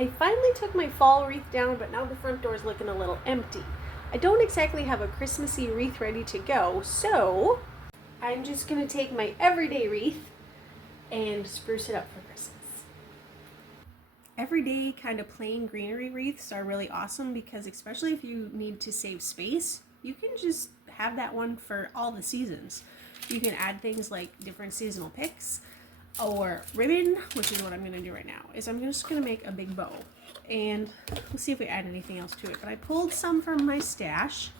I finally took my fall wreath down, but now the front door is looking a little empty. I don't exactly have a Christmassy wreath ready to go, so I'm just going to take my everyday wreath and spruce it up for Christmas. Everyday kind of plain greenery wreaths are really awesome because especially if you need to save space, you can just have that one for all the seasons. You can add things like different seasonal picks or ribbon, which is what I'm going to do right now, is I'm just going to make a big bow. And we'll see if we add anything else to it. But I pulled some from my stash.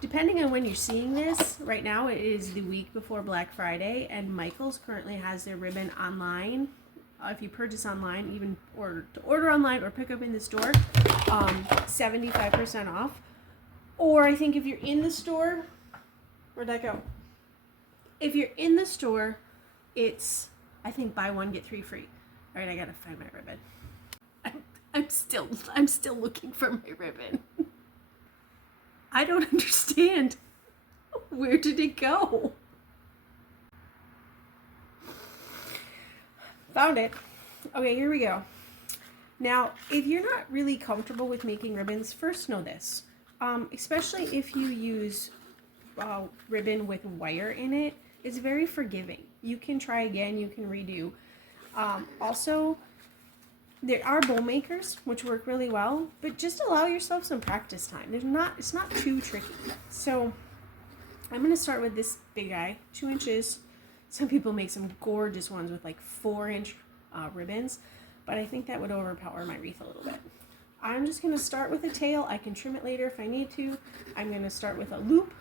Depending on when you're seeing this, right now it is the week before Black Friday, and Michael's currently has their ribbon online. If you purchase online, even to order online or pick up in the store, 75% off. Or I think if you're in the store, where'd that go? If you're in the store, it's, I think, buy one, get 3 free. All right, I gotta find my ribbon. I'm still looking for my ribbon. I don't understand. Where did it go? Found it. Okay, here we go. Now, if you're not really comfortable with making ribbons, first know this. Especially if you use ribbon with wire in it, it's very forgiving. You can try again, you can redo. Also, there are bow makers which work really well, but just allow yourself some practice time. It's not too tricky. So I'm going to start with this big guy, 2 inches. Some people make some gorgeous ones with like 4-inch ribbons, but I think that would overpower my wreath a little bit. I'm just going to start with a tail. I can trim it later if I need to. I'm going to start with a loop.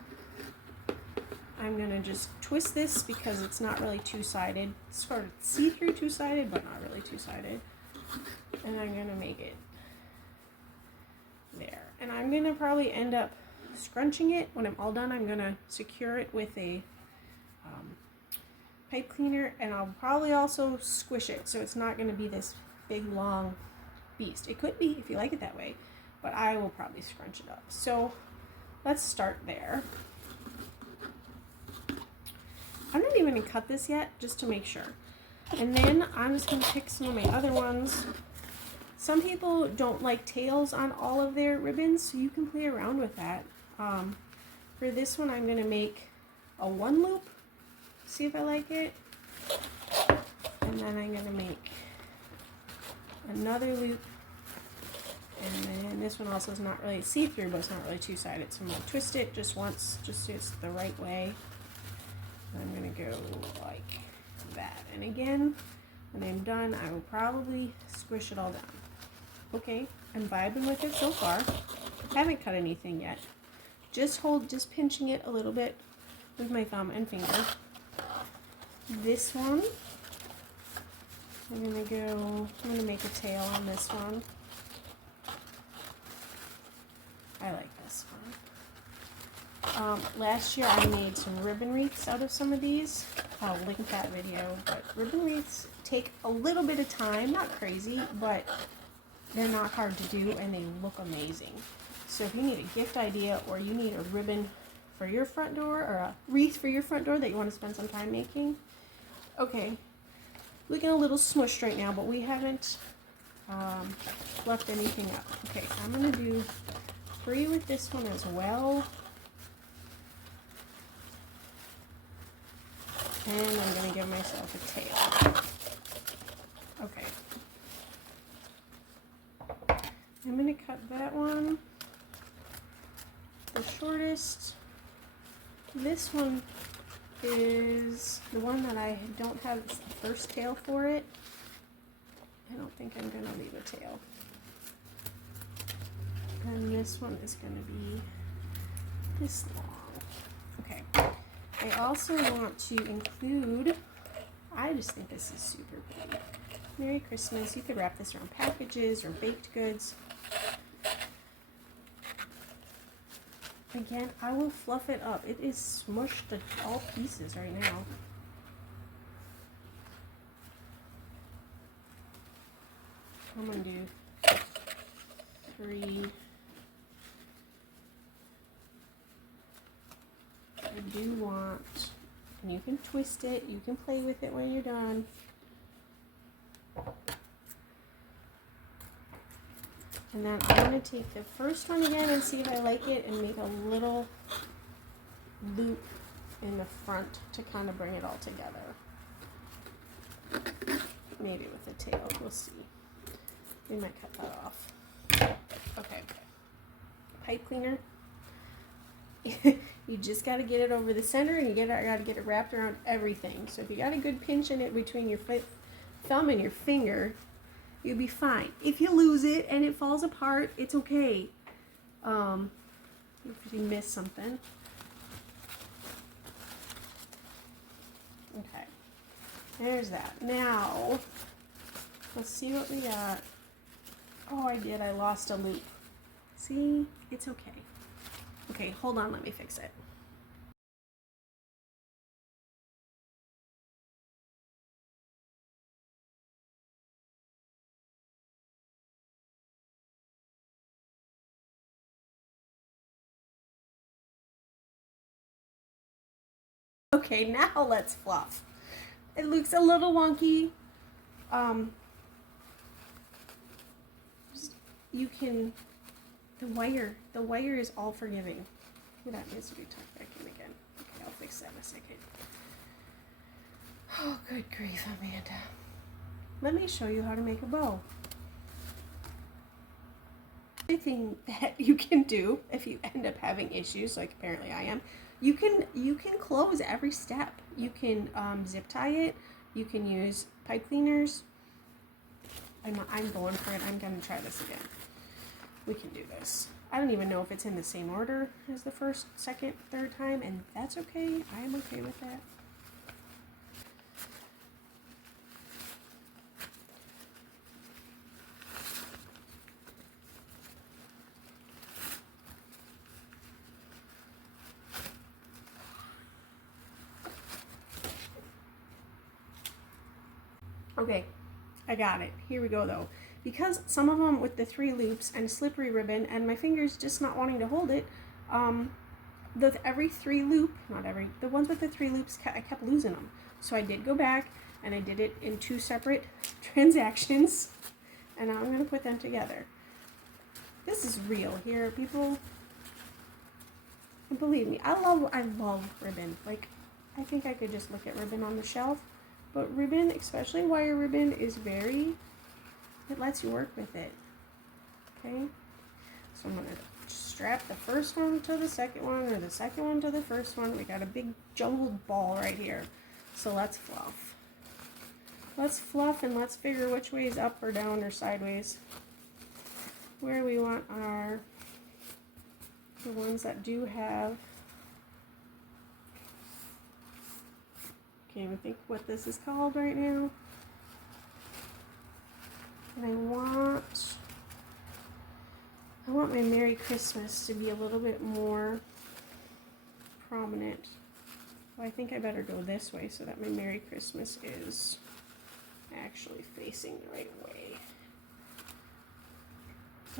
I'm going to just twist this because it's not really two-sided. It's sort of see-through two-sided, but not really two-sided. And I'm going to make it there. And I'm going to probably end up scrunching it. When I'm all done, I'm going to secure it with a pipe cleaner, and I'll probably also squish it so it's not going to be this big long beast. It could be if you like it that way, but I will probably scrunch it up. So let's start there. I'm not even going to cut this yet, just to make sure. And then I'm just going to pick some of my other ones. Some people don't like tails on all of their ribbons, so you can play around with that. For this one, I'm going to make a 1 loop, see if I like it. And then I'm going to make another loop. And then this one also is not really see-through, but it's not really two-sided. So I'm going to twist it just once, just so it's the right way. And I'm going to go like that. And again, when I'm done, I will probably squish it all down. Okay, I'm vibing with it so far. Haven't cut anything yet. Just pinching it a little bit with my thumb and finger. This one, I'm gonna make a tail on this one. I like this one. Last year I made some ribbon wreaths out of some of these. I'll link that video, but ribbon wreaths take a little bit of time, not crazy, but they're not hard to do and they look amazing. So if you need a gift idea or you need a ribbon for your front door or a wreath for your front door that you want to spend some time making, okay, looking a little smushed right now, but we haven't fluffed anything up. Okay, I'm going to do 3 with this one as well. And I'm going to give myself a tail. Okay. I'm going to cut that one the shortest. This one is the one that I don't have the first tail for it. I don't think I'm going to leave a tail. And this one is going to be this long. Okay. I also want to include, I just think this is super pretty. Merry Christmas. You could wrap this around packages or baked goods. Again, I will fluff it up. It is smushed to all pieces right now. I'm going to do 3. I do want, and you can twist it, you can play with it when you're done. And then I'm going to take the first one again and see if I like it and make a little loop in the front to kind of bring it all together. Maybe with the tail, we'll see. We might cut that off. Okay. Pipe cleaner. You just got to get it over the center, and you got to get it wrapped around everything. So if you got a good pinch in it between your thumb and your finger, you'll be fine. If you lose it and it falls apart, it's okay. If you miss something. Okay. There's that. Now, let's see what we got. Oh, I did. I lost a loop. See? It's okay. Okay, hold on. Let me fix it. Okay, now let's fluff. It looks a little wonky. You can, the wire is all forgiving. That needs to be tucked back in again. Okay, I'll fix that in a second. Oh, good grief, Amanda. Let me show you how to make a bow. Everything that you can do if you end up having issues, like apparently I am, you can close every step. You can zip tie it. You can use pipe cleaners. I'm going for it. I'm going to try this again. We can do this. I don't even know if it's in the same order as the first, second, third time, and that's okay. I am okay with that. Okay, I got it. Here we go though. Because some of them with the 3 loops and slippery ribbon and my fingers just not wanting to hold it, every 3 loop, the ones with the 3 loops, I kept losing them. So I did go back and I did it in 2 separate transactions, and now I'm going to put them together. This is real here, people. And believe me, I love ribbon. Like, I think I could just look at ribbon on the shelf. But ribbon, especially wire ribbon, is it lets you work with it. Okay? So I'm going to strap the first one to the second one, or the second one to the first one. We got a big jumbled ball right here. So let's fluff. Let's fluff and let's figure which way is up or down or sideways. Where we want the ones that do have, can't even think what this is called right now. And I want my Merry Christmas to be a little bit more prominent. Well, I think I better go this way so that my Merry Christmas is actually facing the right way.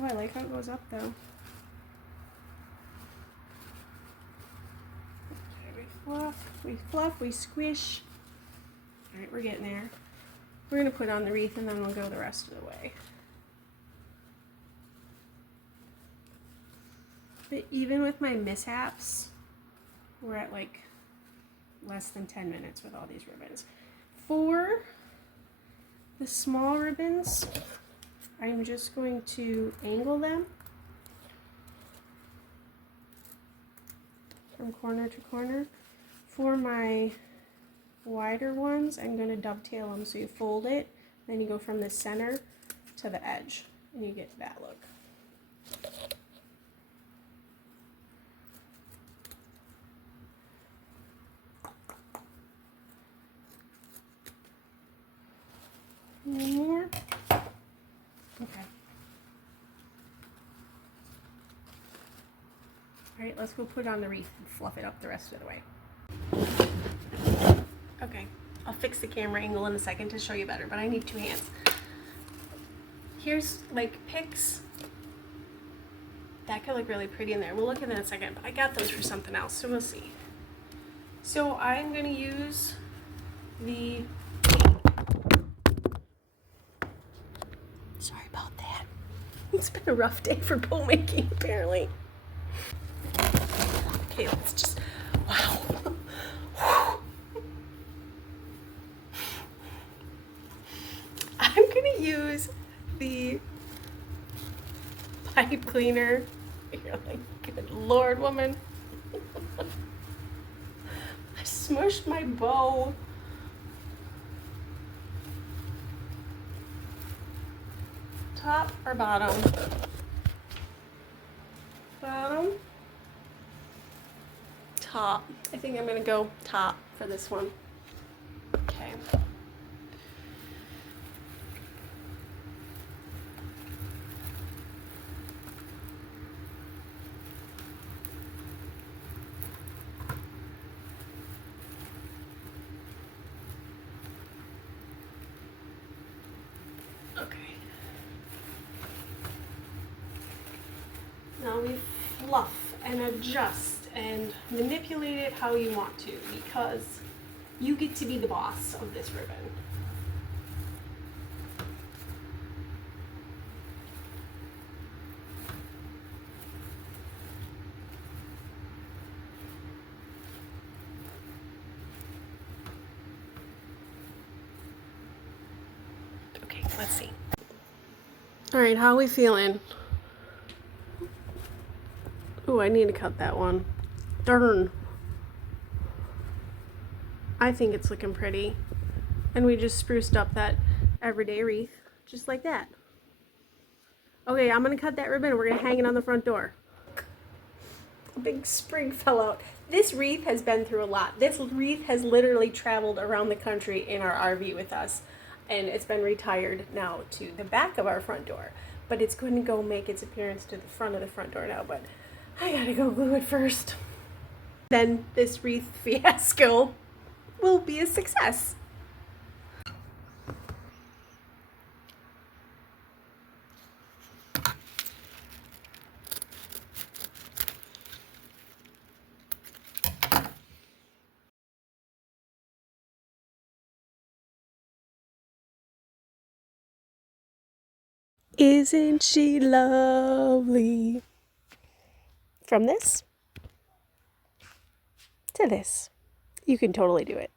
Oh, I like how it goes up though. Okay, we fluff, we squish. Alright, we're getting there. We're going to put on the wreath and then we'll go the rest of the way. But even with my mishaps, we're at like less than 10 minutes with all these ribbons. For the small ribbons, I'm just going to angle them from corner to corner. For my wider ones, I'm going to dovetail them, so you fold it, then you go from the center to the edge, and you get that look. One more. Okay. Alright, let's go put on the wreath and fluff it up the rest of the way. Okay, I'll fix the camera angle in a second to show you better, but I need 2 hands. Here's like picks. That could look really pretty in there. We'll look at that in a second, but I got those for something else, so we'll see. So I'm going to use the... Sorry about that. It's been a rough day for bow making, apparently. Okay, let's just, wow. I'm gonna use the pipe cleaner. You're like, good Lord, woman. I smushed my bow. Top or bottom? Bottom. Top. I think I'm gonna go top for this one. Okay. Now we fluff and adjust and manipulate it how you want to, because you get to be the boss of this ribbon. Okay, let's see. All right, how are we feeling? Ooh, I need to cut that one. Darn. I think it's looking pretty. And we just spruced up that everyday wreath, just like that. Okay, I'm gonna cut that ribbon. We're gonna hang it on the front door. A big sprig fell out. This wreath has been through a lot. This wreath has literally traveled around the country in our RV with us. And it's been retired now to the back of our front door. But it's going to go make its appearance to the front of the front door now. But I gotta go glue it first. Then this wreath fiasco will be a success. Isn't she lovely? From this to this, you can totally do it.